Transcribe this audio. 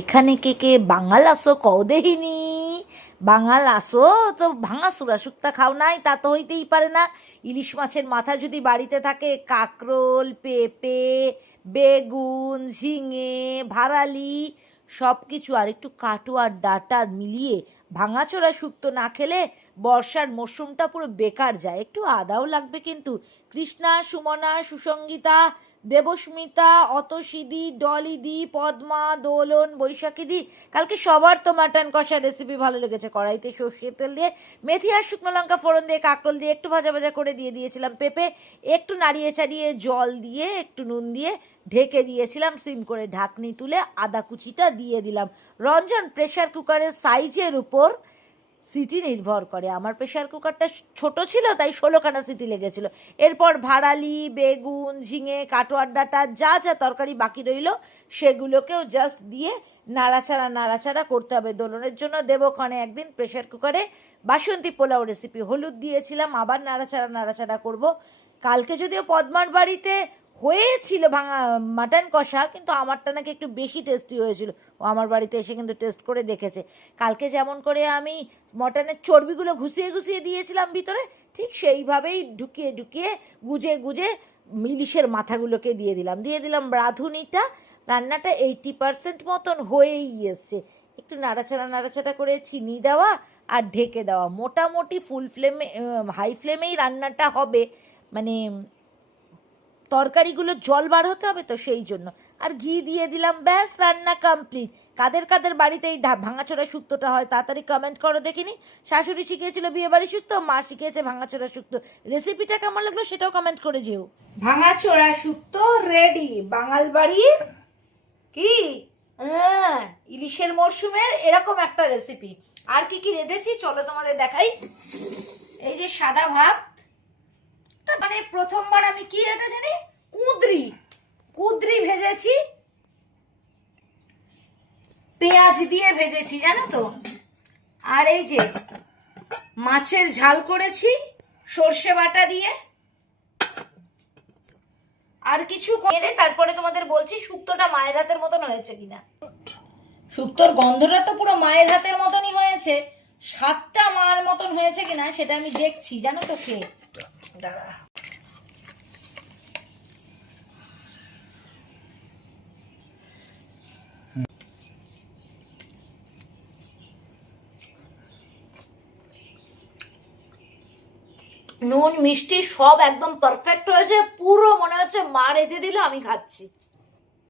এখানে কে কে বাঙাল আসো কও দেহিনি। বাঙাল আসো তো ভাঙাচোরা শুক্তা খাও নাই, তা তো হইতেই পারে না। ইলিশ মাছের মাথা যদি বাড়িতে থাকে, কাঁকরোল, পেঁপে, বেগুন, ঝিঙে, ভাড়ালি সব কিছু আর একটু কাটুয়ার ডাঁটা মিলিয়ে ভাঙাচোরা শুক্তো না খেলে বর্ষার মরশুমটা পুরো বেকার যায়। একটু আদাও লাগবে কিন্তু। কৃষ্ণা, সুমনা, সুসঙ্গীতা, দেবস্মিতা, অতসিদি, ডলিদি, পদ্মা, দোলন, বৈশাখীদি, কালকে সবার তো মাটন কষার রেসিপি ভালো লেগেছে। কড়াইতে সর্ষের তেল দিয়ে মেথি আর শুকনো লঙ্কা ফোড়ন দিয়ে কাঁকরোল দিয়ে একটু ভাজা ভাজা করে দিয়ে দিয়েছিলাম পেঁপে, একটু নাড়িয়ে চাড়িয়ে জল দিয়ে একটু নুন দিয়ে ঢেকে দিয়েছিলাম। সিম করে ঢাকনি তুলে আদা কুচিটা দিয়ে দিলাম। রঞ্জন, প্রেশার কুকারের সাইজের উপর সিটি নির্ভর করে। আমার প্রেশার কুকারটা ছোট ছিল, তাই 16খানা সিটি লেগেছিল। এরপর ভাড়ালি, বেগুন, ঝিঙে, কাটোয়ার ডাঁটা যা যা তরকারি বাকি রইল সেগুলোকেও জাস্ট দিয়ে নাড়াচাড়া করতে হবে। দোলনের জন্য দেবক্ষণে একদিন প্রেশার কুকারে বাসন্তী পোলাও রেসিপি, হলুদ দিয়েছিলাম, আবার নাড়াচাড়া করব। কালকে যদিও পদ্মার বাড়িতে হয়েছিল ভাঙা মাটন কষা, কিন্তু আমারটা নাকি একটু বেশি টেস্টি হয়েছিল। ও আমার বাড়িতে এসে কিন্তু টেস্ট করে দেখেছে। কালকে যেমন করে আমি মটনের চর্বিগুলো ঘুষিয়ে দিয়েছিলাম ভিতরে, ঠিক সেইভাবেই ঢুকিয়ে গুজে ইলিশের মাথাগুলোকে দিয়ে দিলাম রাঁধুনিটা। রান্নাটা 80% মতন হয়েই এসছে। একটু নাড়াচাড়া করে চিনি দেওয়া আর ঢেকে দেওয়া। মোটামুটি ফুল ফ্লেমে, হাই ফ্লেমেই রান্নাটা হবে, মানে তরকারিগুলো জল বার হতে হবে তো সেই জন্য। আর ঘি দিয়ে দিলাম, ব্যাস রান্না কমপ্লিট। কাদের কাদের বাড়িতে এই ভাঙাচোরা শুক্তোটা হয় তাড়াতাড়ি কমেন্ট করো দেখিনি। শাশুড়ি শিখিয়েছিল বিয়েবাড়ি শুক্তো, মা শিখিয়েছে ভাঙাচোরা শুক্তো। রেসিপিটা কেমন লাগলো সেটাও কমেন্ট করে যেও। ভাঙাচোরা শুক্তো রেডি। বাঙাল বাড়ির কি ইলিশের মরশুমের এরকম একটা রেসিপি। আর কি কি রেঁধেছি চলো তোমাদের দেখাই। এই যে সাদা ভাত, মানে প্রথমবার আমি কি এটা জানি, কুঁদরি ভেজেছি, পেঁয়াজ দিয়ে ভেজেছি জানো তো। আর এই যে মাছের ঝাল করেছি সর্ষে বাটা দিয়ে। আর কিছু করে তারপরে তোমাদের বলছি শুক্তোটা মায়ের হাতের মতন হয়েছে কিনা। শুক্তোর গন্ধটা তো পুরো মায়ের হাতের মতনই হয়েছে, স্বাদটা মার মতন হয়েছে কিনা সেটা আমি দেখছি জানো তো খেয়ে। দাঁড়া, নুন মিষ্টি সব একদম পারফেক্ট হয়েছে, পুরো মনে হচ্ছে মা রেঁধে দিল আমি খাচ্ছি।